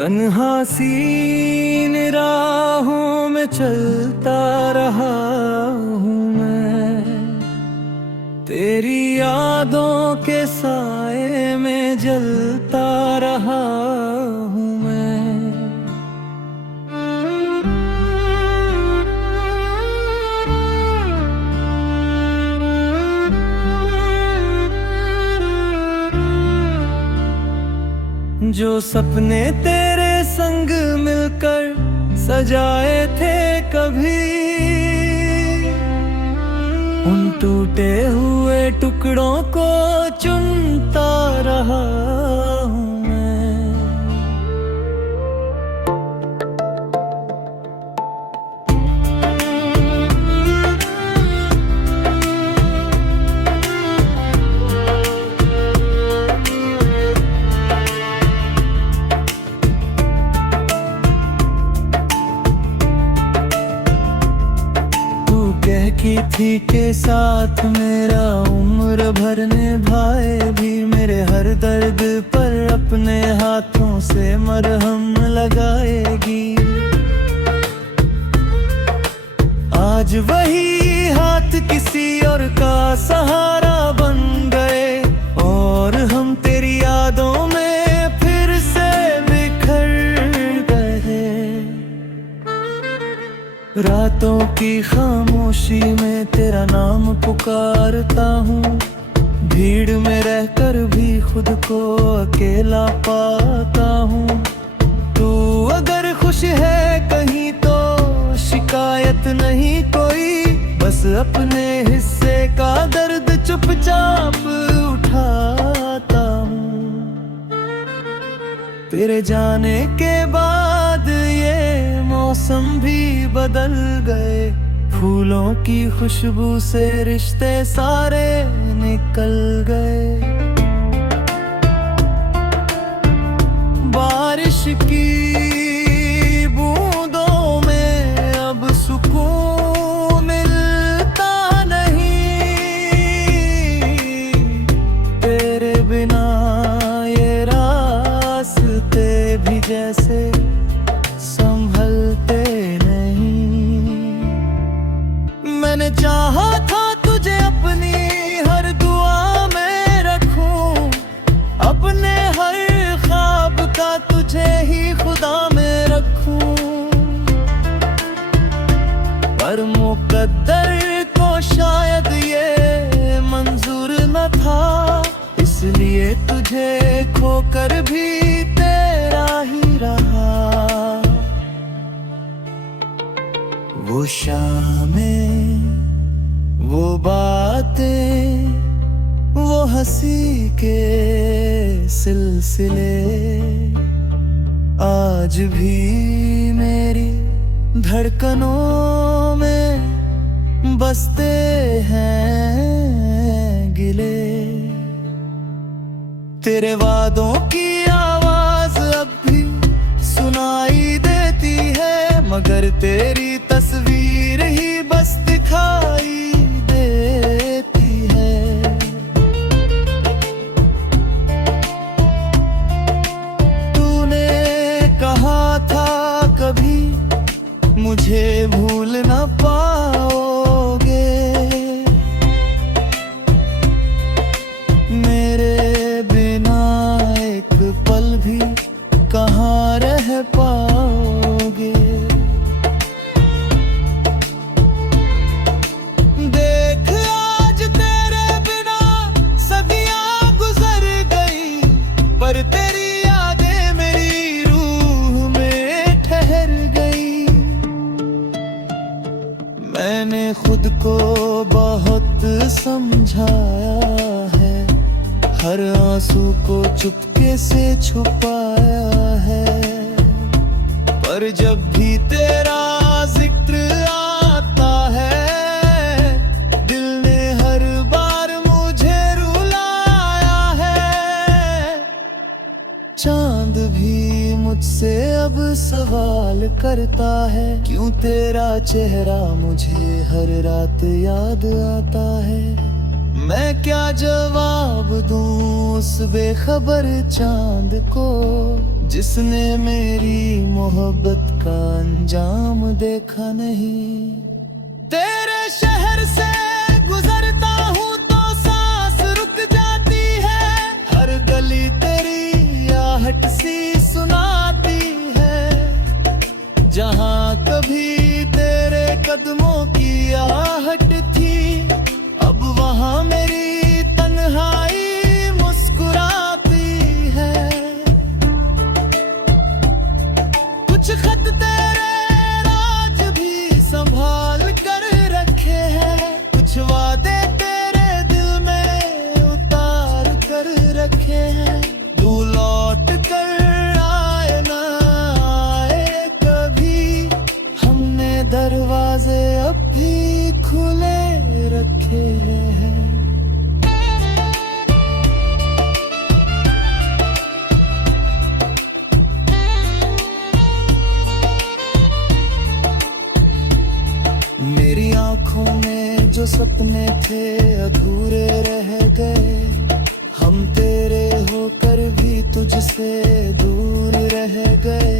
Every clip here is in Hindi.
तन्हा सीन राहों में चलता रहा हूँ मैं, तेरी यादों के साए में जलता रहा हूँ मैं। जो सपने तेरे संग मिलकर सजाए थे कभी, उन टूटे हुए टुकड़ों को चुनता रहा हूँ मैं। की थी के साथ मेरा उम्र भर निभाए भी, मेरे हर दर्द पर अपने हाथों से मरहम लगाएगी। आज वही हाथ किसी और का सहारा बन गए, और हम तेरी यादों में फिर से बिखर गए। रातों की खामोशी में तेरा नाम पुकारता हूँ, भीड़ में रहकर भी खुद को अकेला पाता हूँ। तू अगर खुश है कहीं तो शिकायत नहीं कोई, बस अपने हिस्से का दर्द चुपचाप उठाता हूँ। तेरे जाने के बाद ये मौसम भी बदल गए, फूलों की खुशबू से रिश्ते सारे निकल गए। बारिश की बूंदों में अब सुकून मिलता नहीं, तेरे बिना ये रास्ते भी जैसे संभलते नहीं। मैंने चाहा था तुझे अपनी हर दुआ में रखूं, अपने हर ख्वाब का तुझे ही खुदा में रखूं, पर मुकद्दर को शायद ये मंजूर न था, इसलिए तुझे खोकर भी तेरा ही रहा। वो शामें, वो बातें, वो हंसी के सिलसिले आज भी मेरी धड़कनों में बसते हैं गिले। तेरे वादों की आवाज अब भी सुनाई देती है, मगर तेरी तस्वीर ही बस दिखाई देती है। तूने कहा था कभी मुझे भूल न पाओगे, मेरे बिना एक पल भी कहाँ रह पाओगे। देख आज तेरे बिना सदियां गुजर गई, पर तेरी यादें मेरी रूह में ठहर गई। मैंने खुद को बहुत समझाया है, हर आंसू को चुपके से छुपाया है, पर जब भी तेरा जिक्र आता है, दिल ने हर बार मुझे रुलाया है। चांद भी मुझसे अब सवाल करता है, क्यों तेरा चेहरा मुझे हर रात याद आता है। मैं क्या जवाब दूं उस बेखबर चांद को, जिसने मेरी मोहब्बत का अंजाम देखा नहीं। तेरे शहर से गुजरता हूँ तो सांस रुक जाती है, हर गली तेरी आहट सी सुनाती है। जहाँ कभी तेरे कदमों की आहट थी, अब वहाँ मेरी तन्हाई मुस्कुराती है। कुछ खत तेरे राज भी संभाल कर रखे हैं, कुछ वादे तेरे दिल में उतार कर रखे हैं। तू लौट कर आए ना आए कभी, हमने दरवाजे अब भी खुले रखे हैं। मेरी आंखों में जो सपने थे अधूरे रह गए, हम तेरे होकर भी तुझसे दूर रह गए।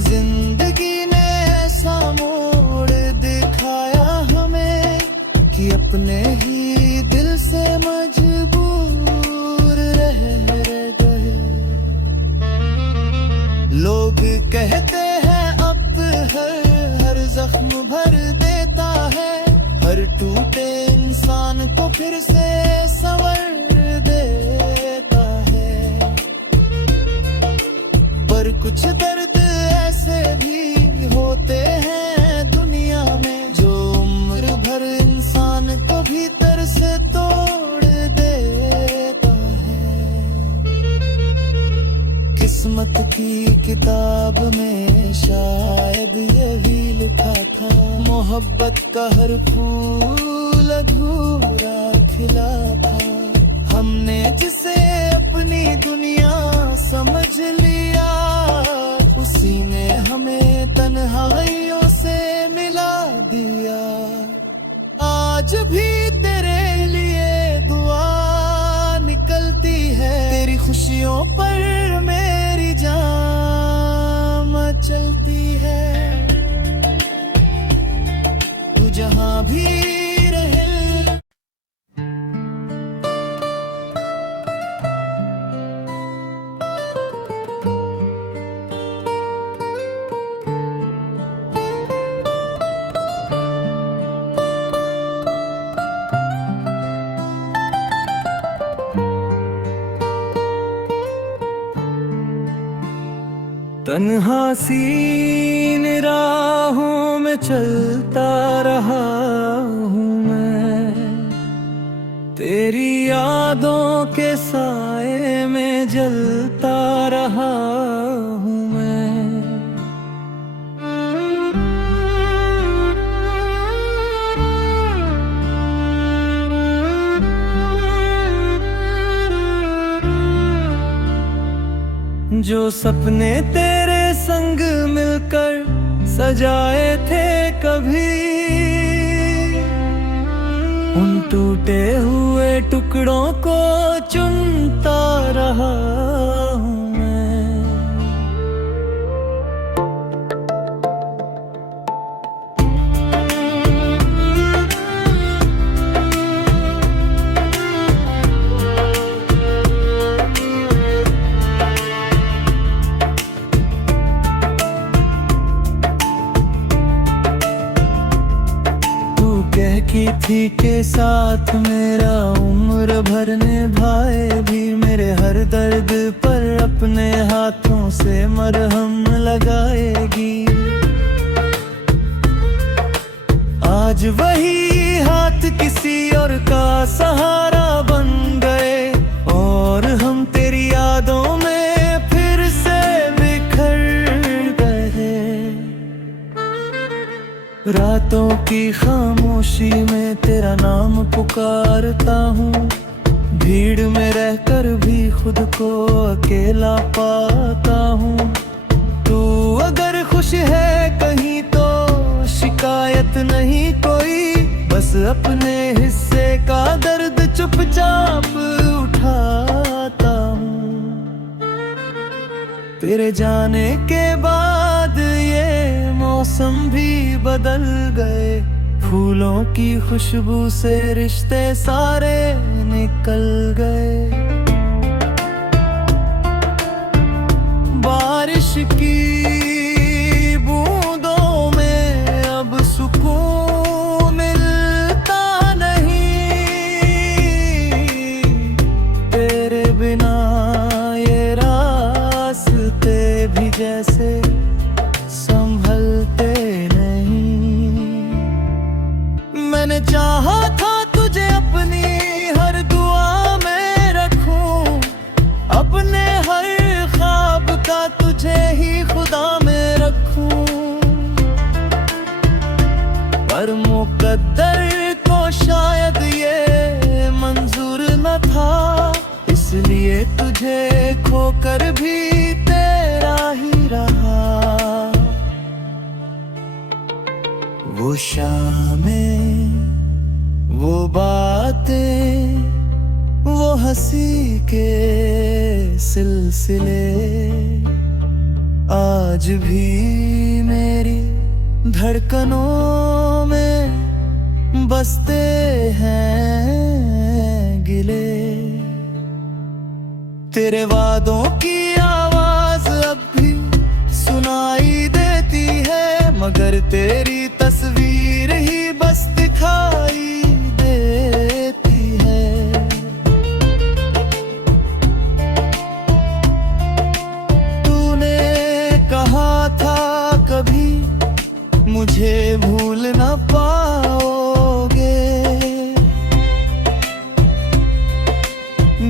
जिंदगी ने ऐसा मोड़ दिखाया हमें कि अपने ही दिल से मजबूर रह गए। लोग कहते हैं अब हर जख्म भर देता है, हर टूटे इंसान को फिर से संवर देता है। पर कुछ दर्द ऐसे भी होते हैं दुनिया में, जो उम्र भर इंसान को भीतर से तोड़ देता है। किस्मत की किताब में शायद यही लिखा था, मोहब्बत का हर फूल अधूरा खिला था। हमने जिसे अपनी दुनिया समझ लिया, उसी ने हमें तन्हाइयों से मिला दिया। आज भी तेरे लिए दुआ निकलती है, तेरी खुशियों पर मेरी जान चलती है। तू जहां भी रहे। तन्हा सीन राहों में चलता रहा हूँ मैं, तेरी यादों के साए में जलता रहा हूँ मैं। जो सपने तेरे संग मिलकर सजाए थे कभी, उन टूटे हुए टुकड़ों को चुनता रहा हूँ मैं। की थी के साथ मेरा उम्र भर निभाए भी, मेरे हर दर्द पर अपने हाथों से मरहम लगाएगी। आज वही हाथ किसी और का सहारा बन गए, और हम तेरी यादों में फिर से बिखर गए। रातों की खामोशी में तेरा नाम पुकारता हूँ, भीड़ में रहकर भी खुद को अकेला पाता हूँ। तू अगर खुश है कहीं तो शिकायत नहीं कोई, बस अपने हिस्से का दर्द चुपचाप उठाता हूँ। तेरे जाने के बाद ये मौसम भी बदल गए, फूलों की खुशबू से रिश्ते सारे निकल गए। बारिश की बूंदों में अब सुकून मिलता नहीं, तेरे बिना ये रास्ते भी जैसे संभलते नहीं। मैंने चाहा था तुझे अपनी हर दुआ में रखूं, अपने हर ख्वाब का तुझे ही खुदा में रखूं, पर मुकद्दर को शायद ये मंजूर न था, इसलिए तुझे खोकर भी तेरा ही रहा। वो शामें, वो बातें, वो हंसी के सिलसिले आज भी मेरी धड़कनों में बसते हैं गिले। तेरे वादों की आवाज अब भी सुनाई देती है, मगर तेरी तस्वीर ही बस दिखाई देती है। तूने कहा था कभी मुझे भूल न पाओगे,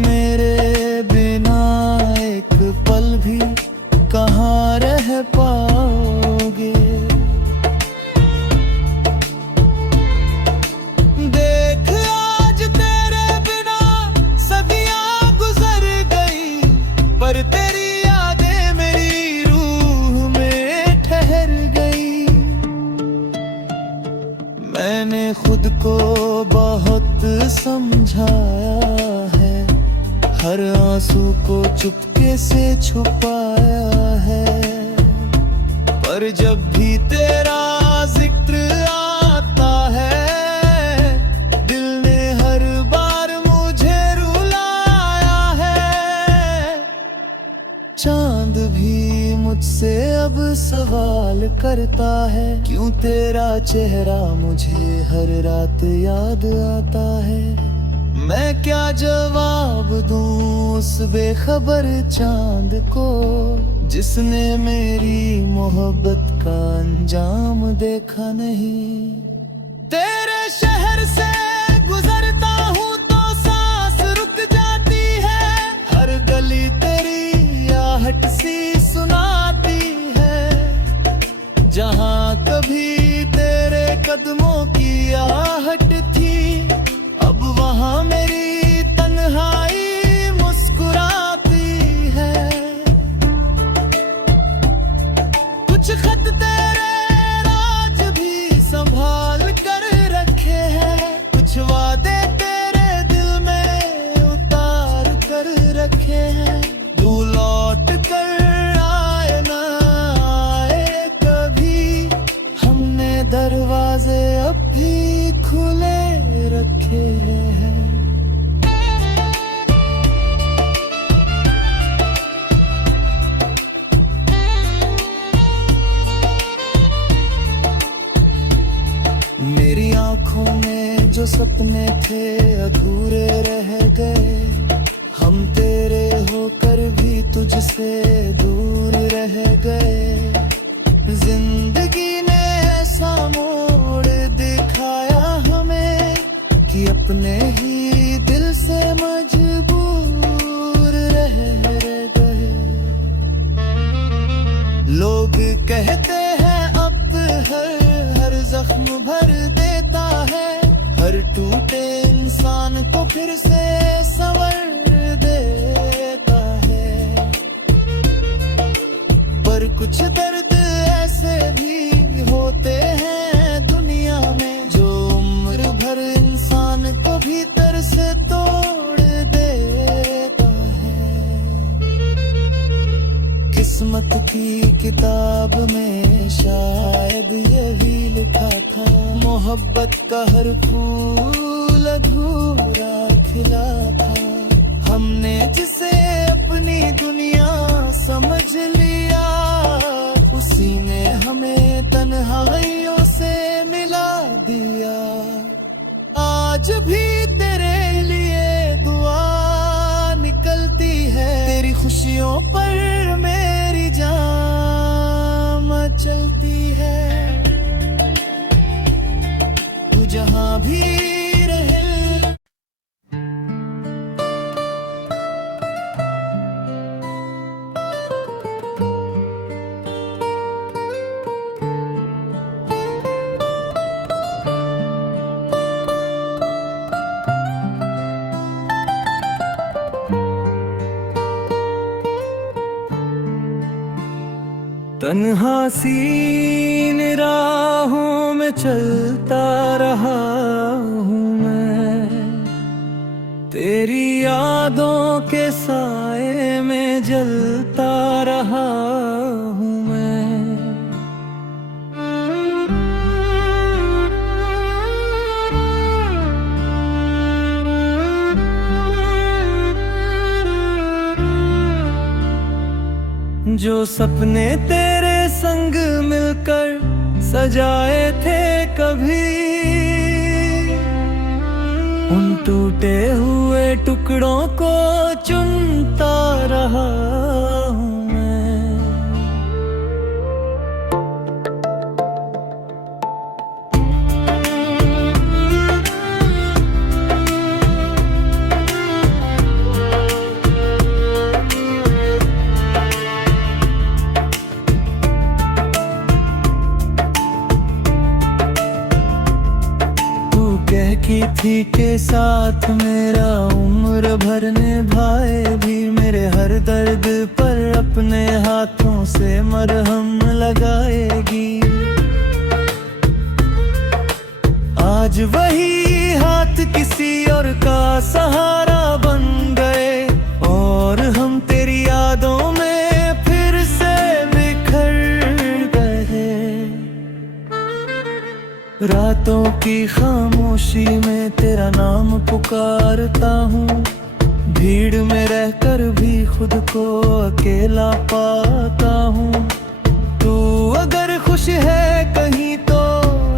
मेरे बिना एक पल भी कहाँ रह पाओगे। देख आज तेरे बिना सदियां गुजर गई, पर तेरी यादें मेरी रूह में ठहर गई। मैंने खुद को बहुत समझाया है, हर आंसू को चुपके से छुपाया है, पर जब भी तेरा जिक्र आता है, दिल ने हर बार मुझे रुलाया है। चांद भी मुझसे अब सवाल करता है, क्यों तेरा चेहरा मुझे हर रात याद आता है। मैं क्या जवाब दूं उस बेखबर चांद को, जिसने मेरी मोहब्बत का अंजाम देखा नहीं। तेरे शहर से गुजरता हूँ तो सांस रुक जाती है, हर गली तेरी आहट सी सुनाती है। जहाँ कभी तेरे कदमों की आहट थी, अब वहाँ मेरी तन्हाई मुस्कुराती है। कुछ खत तेरे राज भी संभाल कर रखे हैं, कुछ वादे तेरे दिल में उतार कर रखे हैं। तू लौट कर आए ना आए कभी, हमने दरवाजे अब भी खुले रखे हैं। मेरी आंखों में जो सपने थे अधूरे रह गए, हम तेरे होकर भी तुझसे दूर रह गए। जिंदगी ने ऐसा मोड़ दिखाया हमें कि अपने ही दिल से मजबूर रह गए। लोग कहते हैं अब हर जख्म भर देता है, हर टूटे इंसान को फिर से संवर देता है। पर कुछ दर्द ऐसे भी होते हैं दुनिया में, जो उम्र भर इंसान को भीतर से तोड़ देता है। किस किस्मत की किताब में शायद यही लिखा था, मोहब्बत का हर फूल अधूरा खिला था। हमने जिसे अपनी दुनिया समझ लिया, उसी ने हमें तन्हाइयों से मिला दिया। आज भी तेरे लिए दुआ निकलती है, तेरी खुशियों पर मेरी जान चलती है। तू जहां भी रहे। तन्हा सीन राहों में चलता रहा हूँ मैं, तेरी यादों के साए में जलता रहा हूँ मैं। जो सपने तेरे संग मिलकर सजाए थे कभी, उन टूटे हुए टुकड़ों को चुनता रहा हूँ मैं। की थी के साथ मेरा उम्र भर निभाए भी, मेरे हर दर्द पर अपने हाथों से मरहम लगाएगी। आज वही हाथ किसी और का सहारा बन गए, और हम तेरी यादों में फिर से बिखर गए। रातों की खामोशी में तेरा नाम पुकारता हूँ, भीड़ में रहकर भी खुद को अकेला पाता हूँ। तू अगर खुश है कहीं तो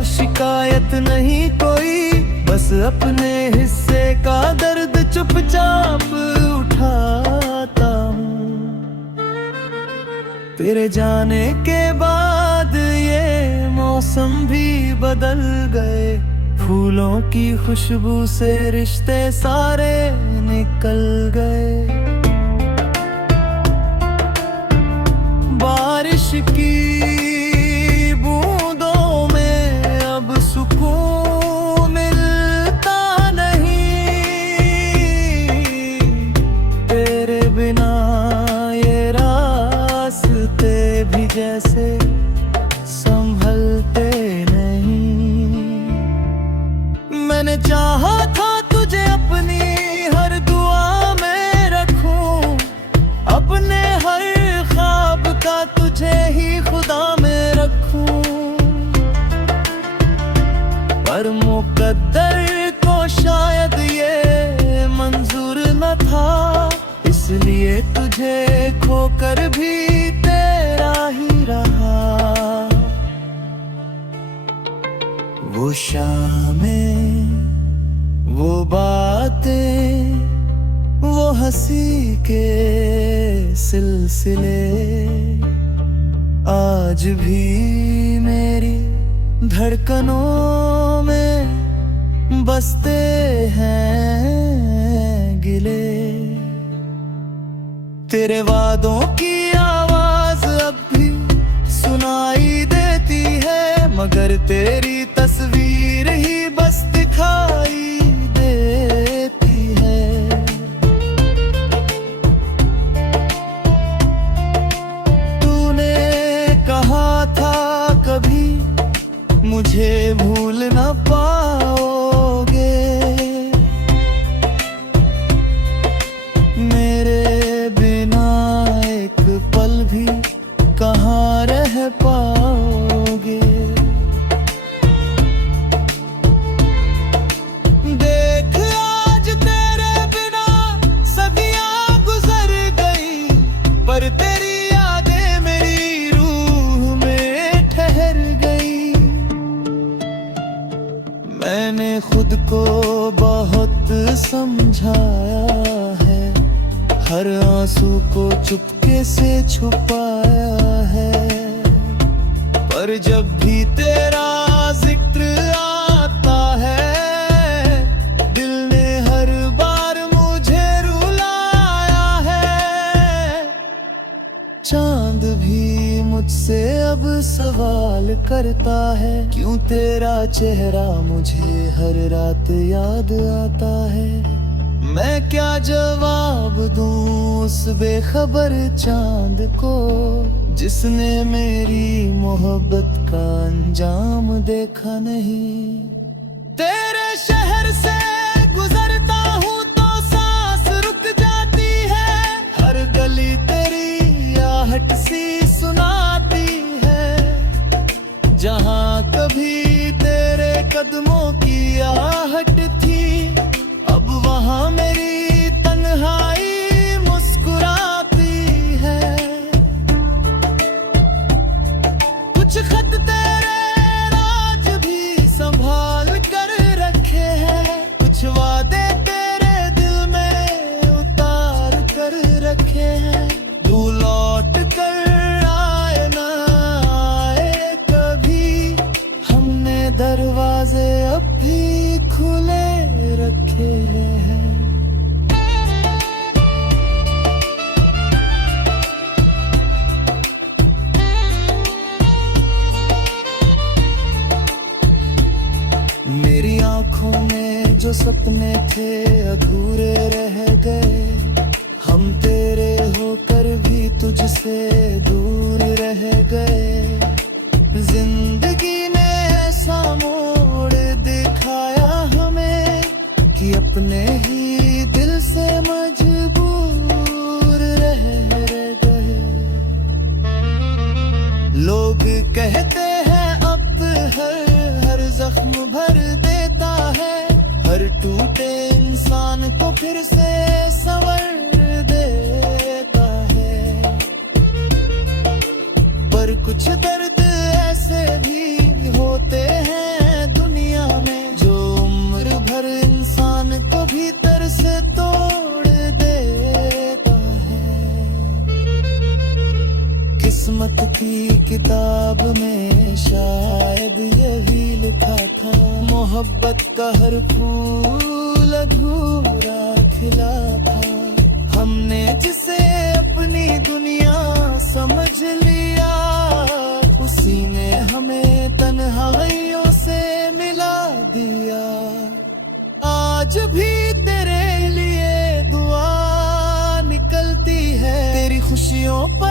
शिकायत नहीं कोई, बस अपने हिस्से का दर्द चुपचाप उठाता हूँ। तेरे जाने के बाद ये मौसम भी बदल गए, फूलों की खुशबू से रिश्ते सारे निकल गए। बारिश की बूंदों में अब सुकून मिलता नहीं, तेरे बिना ये रास्ते भी जैसे संभलते नहीं। मैंने चाहा था तुझे अपनी हर दुआ में रखूं, अपने हर ख्वाब का तुझे ही खुदा में रखूं, पर मुकद्दर को शायद ये मंजूर न था, इसलिए तुझे खोकर भी तेरा ही रहा। वो शामें, वो बातें, वो हंसी के सिलसिले आज भी मेरी धड़कनों में बसते हैं गिले। तेरे वादों की आवाज अब भी सुनाई देती है, मगर तेरी तस्वीर ही बस दिखाई देती है। तूने कहा था कभी मुझे भूल न पाओगे, मेरे बिना एक पल भी समझाया है, हर आंसू को चुपके से छुपाया है। पर जब भी तेरा जिक्र आता है, दिल ने हर बार मुझे रुलाया है। चांद भी मुझसे अब सवाल करता है, क्यों तेरा चेहरा मुझे हर रात याद आता है। मैं क्या जवाब दूं उस बेखबर चांद को, जिसने मेरी मोहब्बत का अंजाम देखा नहीं। तेरे शहर से गुजरता हूँ तो सांस रुक जाती है, हर गली तेरी आहट सी सुनाती है। जहाँ कभी तेरे कदमों की आहट थी, अब वहाँ मेरी तन्हाई मुस्कुराती है। कुछ खत तेरे राज भी संभाल कर रखे हैं, कुछ वादे तेरे दिल में उतार कर रखे हैं। तू लौट कर आए ना आए कभी, हमने दरवाजे अब भी खुले रखे हैं। मेरी आंखों में जो सपने थे अधूरे रह गए, हम तेरे होकर भी तुझसे दूर रह गए। जिंदगी ने ऐसा मोड़ दिखाया हमें कि अपने ही दिल से मजबूर रह गए। लोग कहते हैं अब हर जख्म भर देता है, हर टूटे इंसान को फिर से संवर देता है। पर कुछ दर्द ऐसे भी होते हैं दुनिया में, जो उम्र भर इंसान को भीतर से तोड़ देता है। किस्मत की किताब में शायद यही लिखा था, मोहब्बत का हर फूल अधूरा खिला था। हमने जिसे अपनी दुनिया समझ लिया, उसी ने हमें तन्हाइयों से मिला दिया। आज भी तेरे लिए दुआ निकलती है, तेरी खुशियों पर